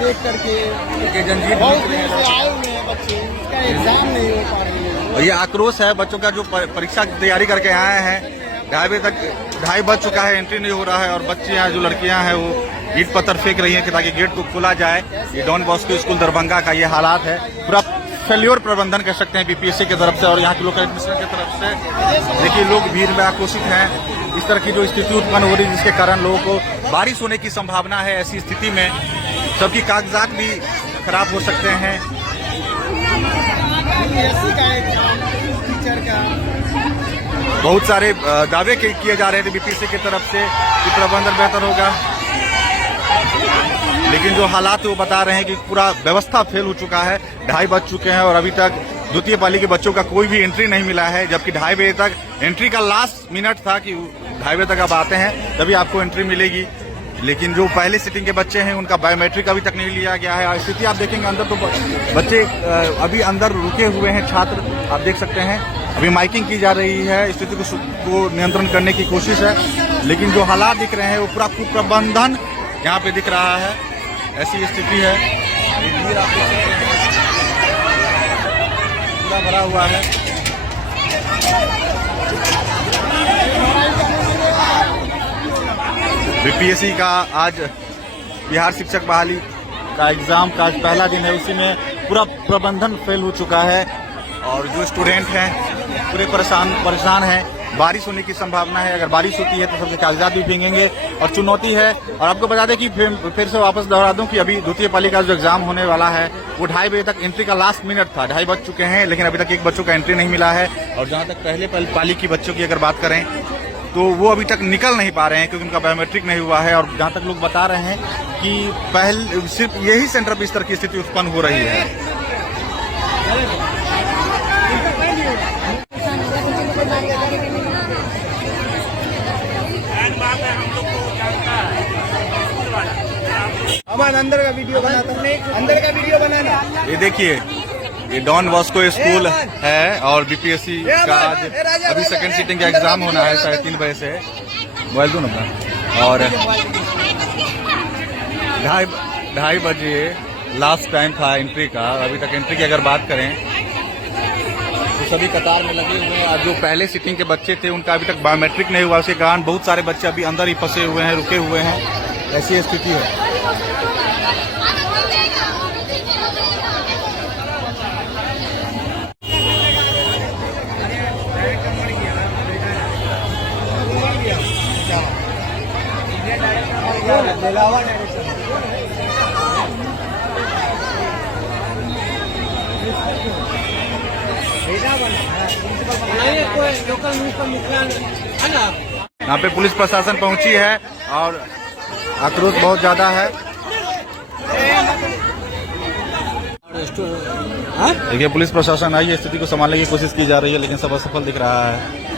देख करके जंजीर बहुत दूर से आए हुए हैं बच्चे, इसका एग्जाम नहीं हो पा रही है। और ये आक्रोश है बच्चों का जो परीक्षा की तैयारी करके आए हैं। 2:30 बजे तक 2:30 बज चुका है, एंट्री नहीं हो रहा है। और बच्चे यहाँ जो लड़कियां हैं वो ईंट पत्थर फेंक रही हैं कि ताकि गेट को खोला जाए। ये डॉन बॉस्को स्कूल दरभंगा का ये हालात है। पूरा फेल्योर प्रबंधन कह सकते हैं बीपीएससी की तरफ से और यहाँ के लोकल एडमिनिस्ट्रेशन की तरफ से। देखिए लोग भीड़ में आक्रोशित हैं। इस तरह की जो स्थिति उत्पन्न हो रही है जिसके कारण लोगों को बारिश होने की संभावना है। ऐसी स्थिति में सबकी कागजात भी खराब हो सकते हैं। बहुत सारे दावे किए जा रहे थे बीपीएससी की तरफ से कि प्रबंधन बेहतर होगा, लेकिन जो हालात वो बता रहे हैं कि पूरा व्यवस्था फेल हो चुका है। 2:30 बज चुके हैं और अभी तक द्वितीय पाली के बच्चों का कोई भी एंट्री नहीं मिला है, जबकि 2:30 बजे तक एंट्री का लास्ट मिनट था कि 2:30 बजे तक आप आते हैं तभी आपको एंट्री मिलेगी। लेकिन जो पहले सिटिंग के बच्चे हैं उनका बायोमेट्रिक अभी तक नहीं लिया गया है। और स्थिति आप देखेंगे अंदर तो बच्चे अभी अंदर रुके हुए हैं, छात्र आप देख सकते हैं। अभी माइकिंग की जा रही है, स्थिति को नियंत्रण करने की कोशिश है, लेकिन जो हालात दिख रहे हैं वो पूरा कुप्रबंधन यहाँ पे दिख रहा है। ऐसी स्थिति है, पूरा भरा हुआ है। बीपीएससी का आज बिहार शिक्षक बहाली का एग्जाम का आज पहला दिन है, उसी में पूरा प्रबंधन फेल हो चुका है और जो स्टूडेंट हैं पूरे परेशान हैं। बारिश होने की संभावना है, अगर बारिश होती है तो सबके कागजात भी भीगेंगे और चुनौती है। और आपको बता दें कि फिर से वापस दोहरा दूं कि अभी द्वितीय पाली का जो एग्जाम होने वाला है वो 2:30 बजे तक एंट्री का लास्ट मिनट था। 2:30 बज चुके हैं लेकिन अभी तक एक बच्चों का एंट्री नहीं मिला है। और जहां तक पहले पाली की बच्चों की अगर बात करें तो वो अभी तक निकल नहीं पा रहे हैं क्योंकि उनका बायोमेट्रिक नहीं हुआ है। और जहां तक लोग बता रहे हैं कि सिर्फ यही सेंटर पर इस तरह की स्थिति उत्पन्न हो रही है। हमारे अंदर का वीडियो बनाता हूँ, अंदर का वीडियो बनाना। ये देखिए ये डॉन बॉस्को स्कूल है और बीपीएससी का अभी सेकंड सीटिंग का एग्जाम होना है 3:30 बजे से। मोबाइल दो ना। और 2:30 बजे लास्ट टाइम था एंट्री का। अभी तक एंट्री की अगर बात करें तो सभी कतार में लगे हुए हैं। और जो पहले सीटिंग के बच्चे थे उनका अभी तक बायोमेट्रिक नहीं हुआ, उसके कारण बहुत सारे बच्चे अभी अंदर ही फंसे हुए हैं, रुके हुए हैं। ऐसी स्थिति है। यहाँ पे पुलिस प्रशासन पहुंची है और आक्रोश बहुत ज्यादा है। हाँ? देखिए पुलिस प्रशासन आई है, स्थिति को संभालने की कोशिश की जा रही है, लेकिन सब असफल दिख रहा है।